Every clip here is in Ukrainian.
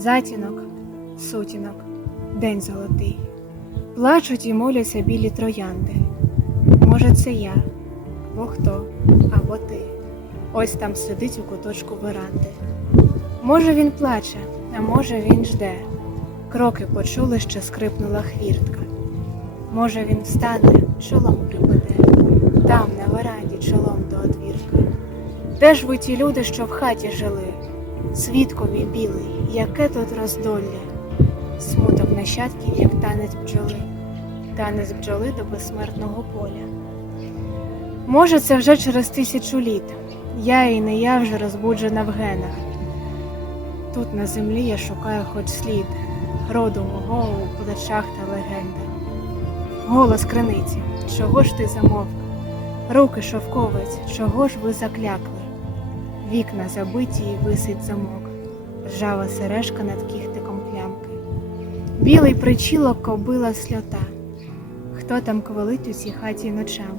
Затінок, сутінок, день золотий. Плачуть і моляться білі троянди. Може, це я, або хто, або ти. Ось там сидить у куточку веранди. Може, він плаче, а може, він жде. Кроки почули, що скрипнула хвіртка. Може, він встане, чолом припаде, там, на веранді, чолом до одвірка. Де ж ви ті люди, що в хаті жили? Свідкові білий, яке тут роздолля, смуток нащадків, як танець бджоли, танець бджоли до безсмертного поля. Може, це вже через тисячу літ, я і не я вже розбуджена в генах. Тут на землі я шукаю хоч слід роду мого у плечах та легендах. Голос криниці, чого ж ти замовк? Руки шовковець, чого ж ви заклякли? Вікна забиті і висить замок, ржава сережка над кіхтиком клямки. Білий причілок кобила сльота. Хто там квалить у цій хаті ночами?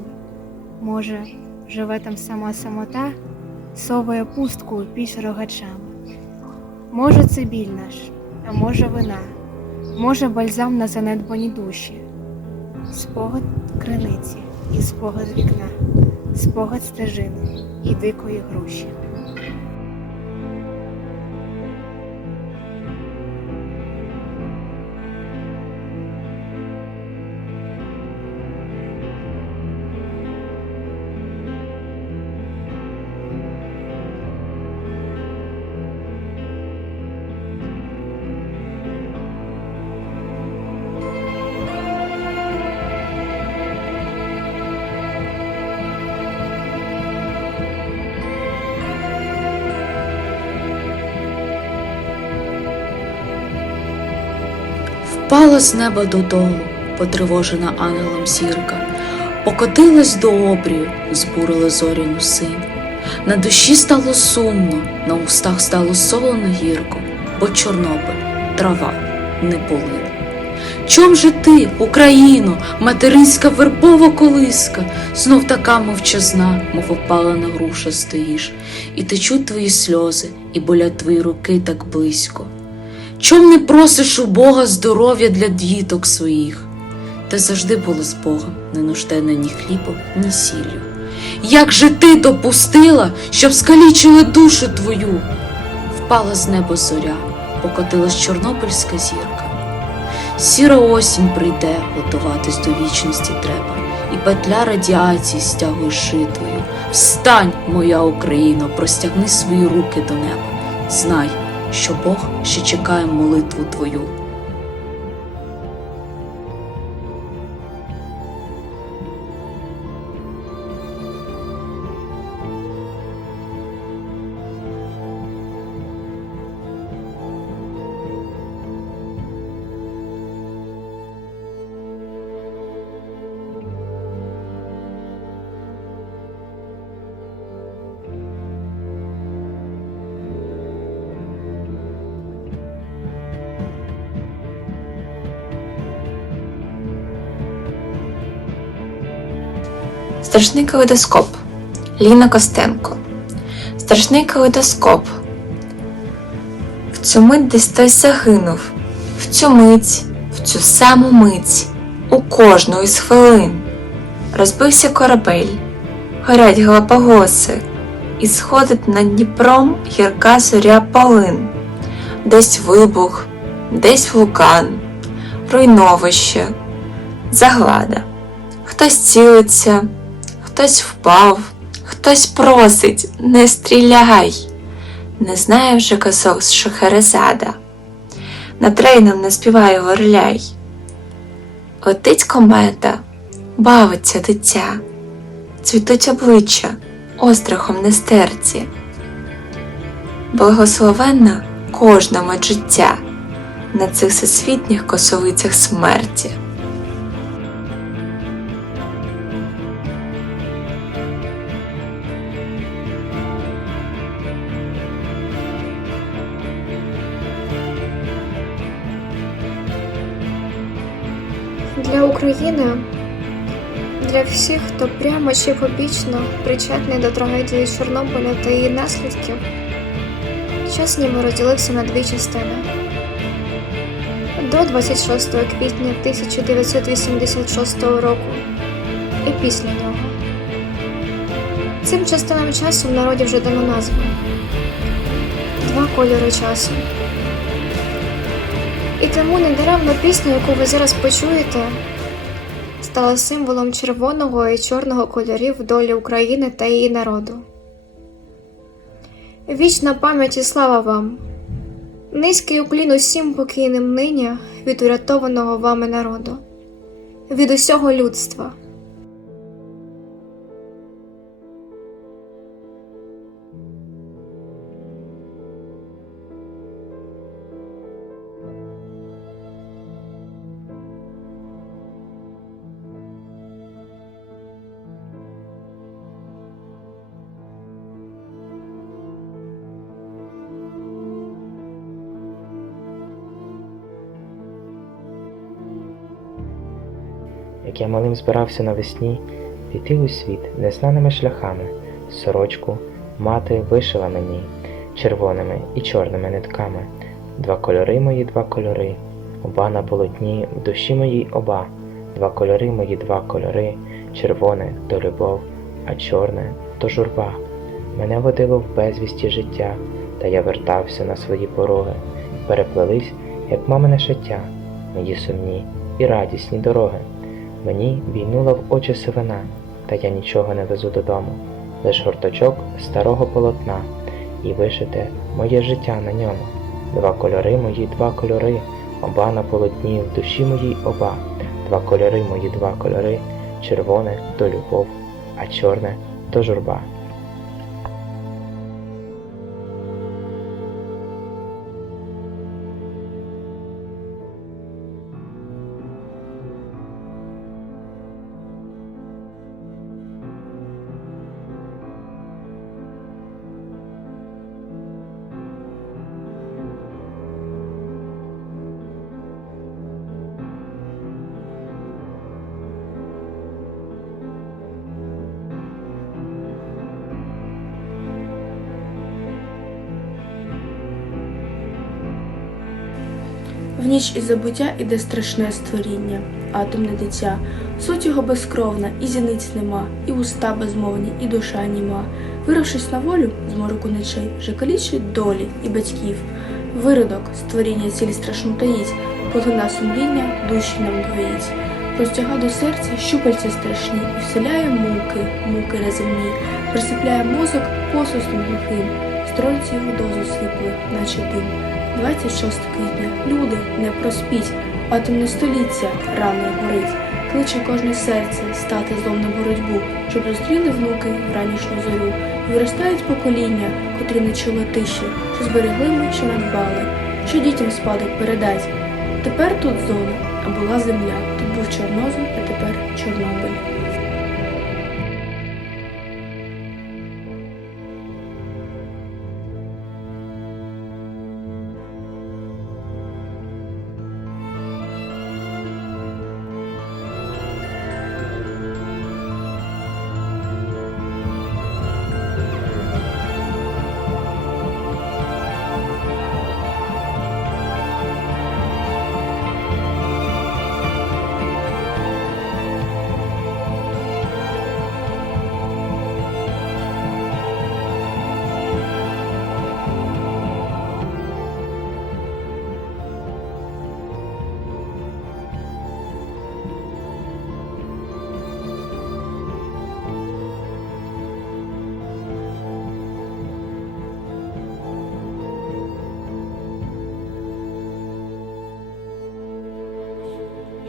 Може, живе там сама самота, соває пустку у піч рогачами. Може, це біль наш, а може вина, може бальзам на занедбані душі. Спогад криниці і спогад вікна, спогад стежини і дикої груші. Впала з неба додолу, потривожена ангелом зірка, покотилась до обрію, збурила зоряну синь. На душі стало сумно, на устах стало солоно гірко, бо Чорнобиль, трава, не полин. Чом же ти, Україно, материнська вербова колиска, знов така мовчазна, мов опалена груша стоїш, і течуть твої сльози, і болять твої руки так близько. Чом не просиш у Бога здоров'я для діток своїх? Ти завжди була з Богом, не нужденна ні хлібом, ні сіллю. Як же ти допустила, щоб скалічили душу твою? Впала з неба зоря, покотилась чорнобильська зірка. Сіра осінь прийде, готуватись до вічності треба, і петля радіації стягує шитвою. Встань, моя Україно, простягни свої руки до неба. Знай, що Бог ще чекає молитву твою. Страшний калейдоскоп. Ліна Костенко. Страшний калейдоскоп. В цю мить десь хтось загинув. В цю мить, в цю саму мить, у кожну із хвилин. Розбився корабель, горять галапагоси, і сходить над Дніпром гірка зоря полин. Десь вибух, десь вулкан, руйновище, заглада. Хтось цілиться, хтось впав, хтось просить, не стріляй. Не знає вже казок з Шахерезада. Над рейном не співає горляй. Летить комета, бавиться дитя, цвітуть обличчя острахом не стерті. Благословенна кожна мить життя на цих всесвітніх косовицях смерті. Для України, для всіх, хто прямо чи побічно причетний до трагедії Чорнобиля та її наслідків, час ніби розділився на дві частини. до 26 квітня 1986 року і після нього. Цим частинам часу в народі вже дано назву два кольори часу. І тому недаремно пісня, яку ви зараз почуєте, стала символом червоного і чорного кольорів долі України та її народу. Вічна пам'ять і слава вам! Низький уклін усім покійним нині від урятованого вами народу, від усього людства. Як я малим збирався навесні піти у світ незнаними шляхами, сорочку мати вишила мені червоними і чорними нитками. Два кольори мої, два кольори, оба на полотні, в душі моїй оба, два кольори мої, два кольори, червоне то любов, а чорне то журба. Мене водило в безвісті життя, та я вертався на свої пороги, переплелись, як мамине шиття, мої сумні і радісні дороги. Мені війнула в очі сивина, та я нічого не везу додому, лиш горточок старого полотна, і вишите моє життя на ньому. Два кольори мої, два кольори, оба на полотні, в душі моїй оба, два кольори мої, два кольори, червоне то любов, а чорне то журба. Ніч із забуття іде страшне створіння, атомне дитя, суть його безкровна, і зіниць нема, і уста безмовні, і душа німа. Виравшись на волю з мороку ночей, вже калічить долі і батьків. Виродок створіння цілі страшну таїть, поглина сумління, душі нам двоїть. Простяга до серця щупальця страшні, і вселяє муки, муки неземні, присипляє мозок посустом глухим, стронці його дозу сипле, наче дим. 26 квітня. Люди, не проспіть, атомне століття раною горить. Кличе кожне серце стати злом на боротьбу, щоб зустріли внуки в ранішню зорю. Виростають покоління, котрі не чули тиші, що зберегли ми, що надбали, що дітям спадок передать. Тепер тут зона, а була земля. Тут був Чорнозем, а тепер Чорнобиль.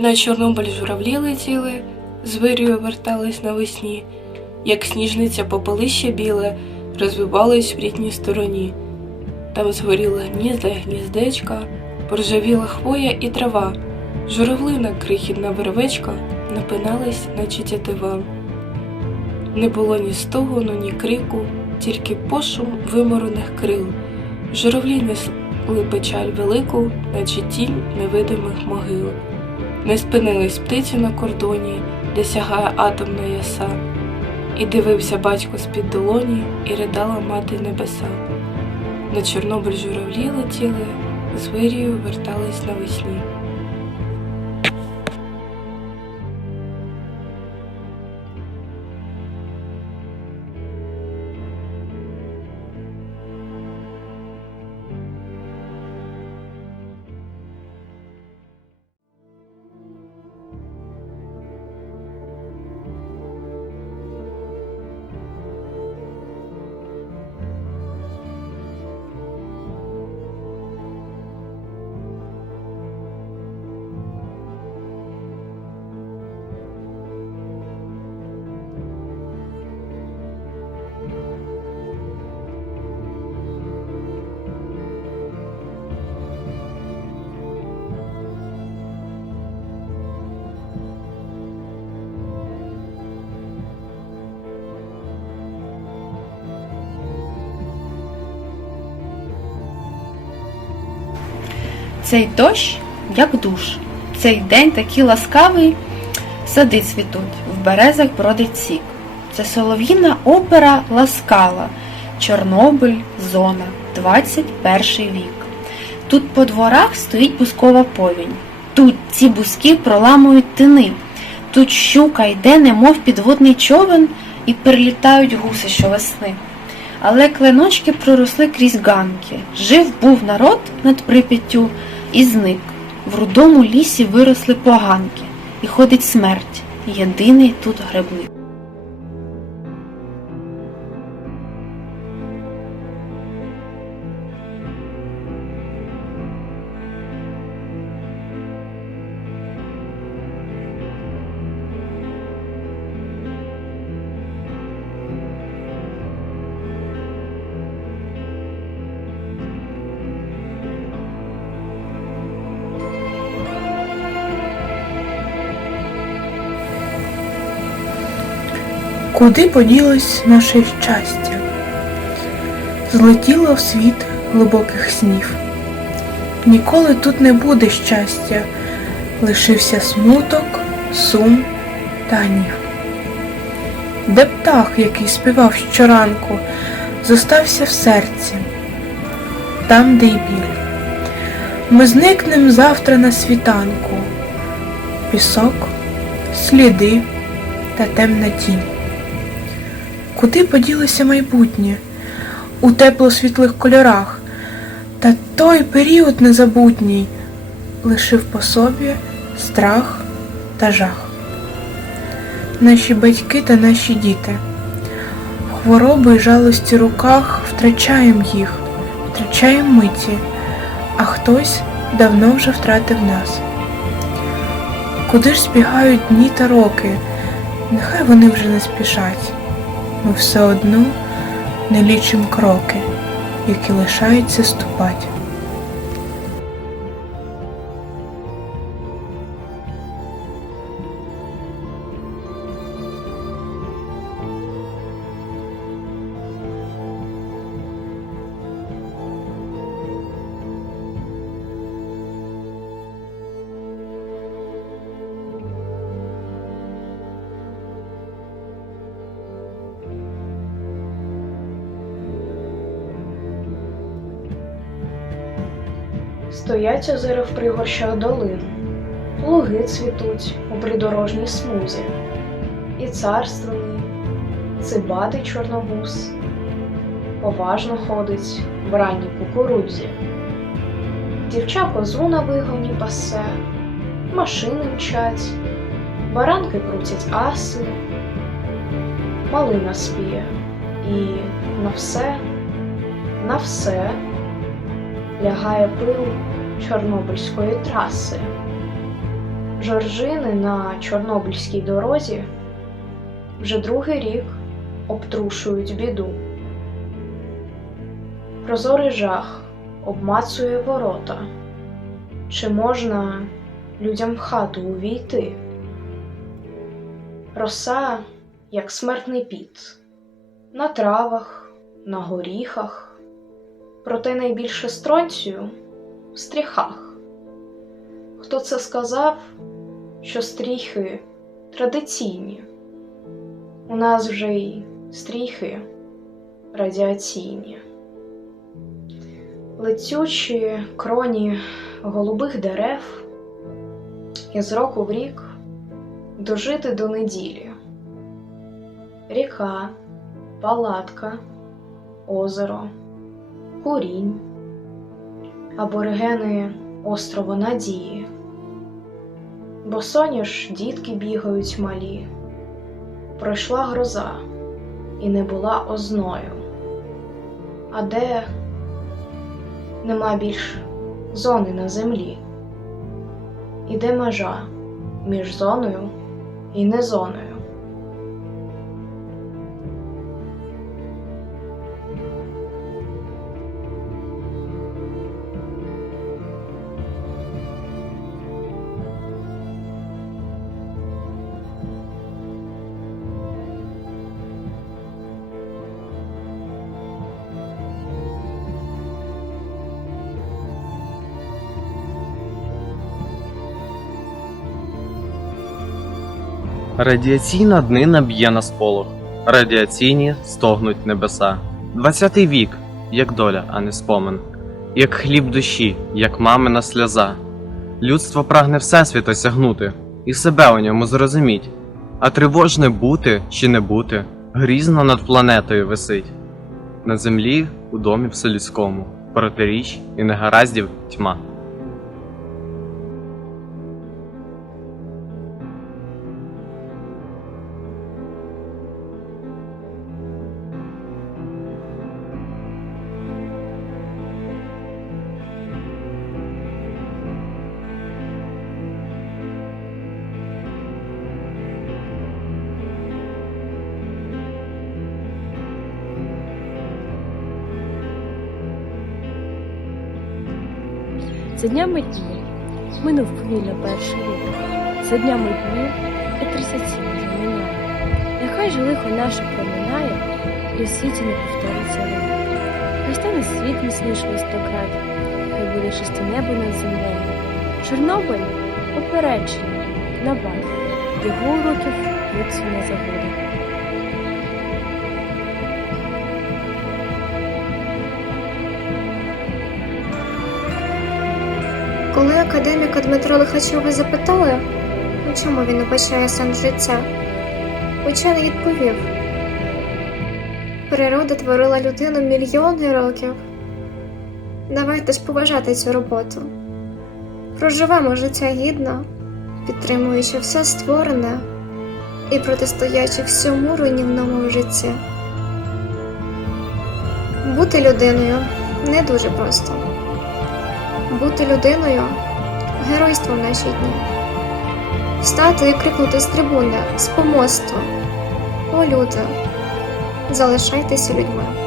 На Чорнобиль журавлі летіли, з вирію вертались навесні, як сніжниця попелище біле, розвивалось в рідній стороні. Там згоріли гнізда й гніздечка, поржавіла хвоя і трава, журавлина крихітна вервечка напинались, наче тятива. Не було ні стогону, ні крику, тільки пошум виморених крил. Журавлі несли печаль велику, наче тінь невидимих могил. Не спинились птиці на кордоні, де сягає атомна яса, і дивився батько з-під долоні, і ридала мати небеса. На Чорнобиль журавлі летіли, з вирію вертались навесні. Цей дощ, як душ, цей день такий ласкавий, сади цвітуть, в березах бродить сік. Це солов'їна опера Ласкала, Чорнобиль, зона, 21 вік. Тут по дворах стоїть бускова повінь. Тут ці бузки проламують тини. Тут щука йде, немов підводний човен, і перелітають гуси щовесни. Але клиночки проросли крізь ганки. Жив був народ над Прип'яттю і зник. В рудому лісі виросли поганки, і ходить смерть, єдиний тут грибник. Куди поділось наше щастя? Злетіло в світ глибоких снів. Ніколи тут не буде щастя, лишився смуток, сум та гнів. Де птах, який співав щоранку, зостався в серці, там, де й біль. Ми зникнем завтра на світанку, пісок, сліди та темна тінь. Куди поділося майбутнє? У тепло-світлих кольорах, та той період незабутній лишив по собі страх та жах. Наші батьки та наші діти, хвороби й жалості руках втрачаємо їх, втрачаємо миті, а хтось давно вже втратив нас. Куди ж збігають дні та роки, нехай вони вже не спішать ми все одно не лічимо кроки, які лишаються ступать. Стоять озера в пригорщах долин, луги цвітуть у придорожній смузі, і царственний цибатий чорнобус поважно ходить в ранній кукурудзі. Дівча козу на вигоні пасе, машини мчать, баранки крутять аси, малина спіє, і на все, на все лягає пил Чорнобильської траси. Жоржини на Чорнобильській дорозі вже другий рік обтрушують біду. Прозорий жах обмацує ворота. Чи можна людям в хату увійти? Роса, як смертний піт, на травах, на горіхах проте найбільше стронцію в стріхах. Хто це сказав, що стріхи традиційні? У нас вже й стріхи радіаційні. Летючі кроні голубих дерев і з року в рік дожити до неділі. Ріка, палатка, озеро курінь, аборигени острова Надії, бо соняш дітки бігають малі, пройшла гроза і не була озною, а де? Нема більш зони на землі, іде межа між зоною і незоною. Радіаційна днина б'є на сполох, радіаційні стогнуть небеса. Двадцятий вік, як доля, а не спомин, як хліб душі, як мамина сльоза. Людство прагне Всесвіт осягнути і себе у ньому зрозуміть, а тривожне бути чи не бути грізно над планетою висить. На землі, у домі вселюдському, протиріч і негараздів тьма. За днями дні минув повільно перший рік. За днями дні і 37 вже минає. Нехай же лихо наше проминає, і в світі не повториться війна. Хай стане світ міцніш листократ, хай буде шесте небо над землею. Чорнобиль попередження, набат, його уроків людство не забуде. Коли академіка Дмитро Лихачова запитали, у чому він вбачає сенс життя, учений відповів: природа творила людину мільйони років. Давайте ж поважати цю роботу. Проживемо життя гідно, підтримуючи все створене і протистоячи всьому руйнівному в житті. Бути людиною не дуже просто. Бути людиною геройство в наші дні. Встати і крикнути з трибуни, з помосту. О, люди, залишайтеся людьми.